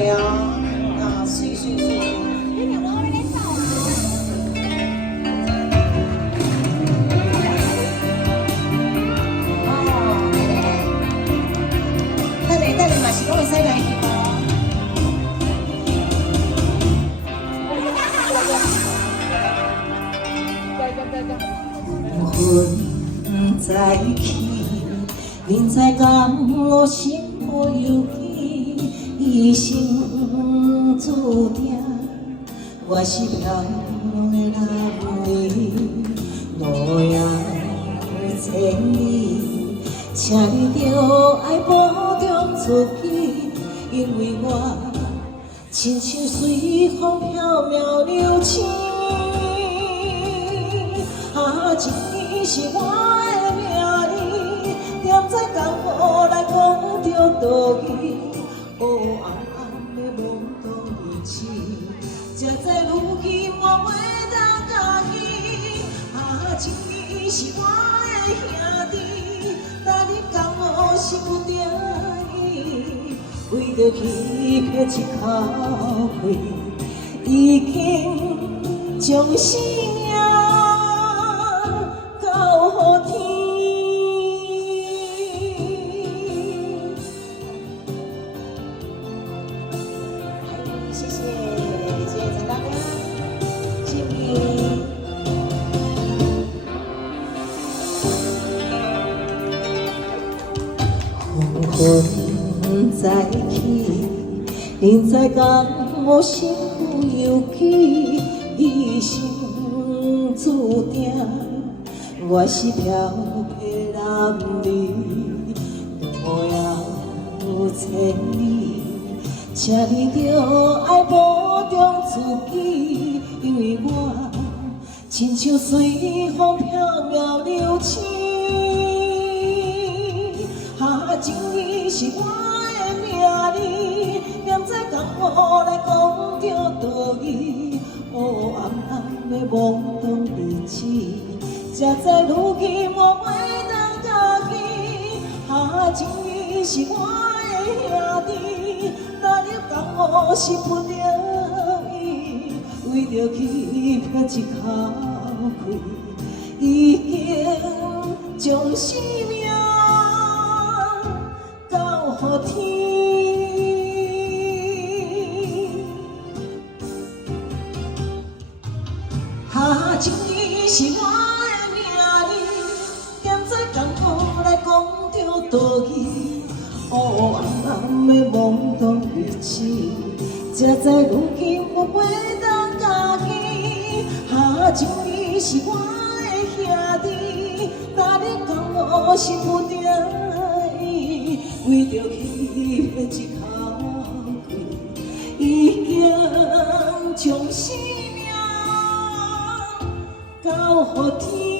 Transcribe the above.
个哦，啊，水水水。哦，等下嘛是拢会使来翕哦。魂再起，恁在讲我心无有起，一生注定我是漂亮的男儿，路遥千里，请你着爱保重自己，因为我亲像随风飘渺流星。一年是我的名字，踮在江湖来讲着道义，黑暗暗的懵懂日子，才知如今我袂当家己。一年是我的兄弟，但你江湖是不得已，为着欺骗一口气，已经将生命。谢谢，谢谢陈大哥，谢谢你。黄昏再起，恁在讲我心有起，一生注定我是漂泊男儿，路遥千里。请你着爱保重自己，因为我亲像随风飘渺流星。情义是我的名字，踮在江湖来讲着道义，黑暗暗的懵懂日子，才知如今我袂当家己。情义是我的兄弟。江湖是不得已，为着欺骗一口气，已经将生命交予天。情义是我的名字，踮在江湖来讲着道义。黑暗暗的懵懂日子，才知如今我袂当家己。情义是我的兄弟，但你讲我是不得已，为着欺骗一口气，已经将生命交予天。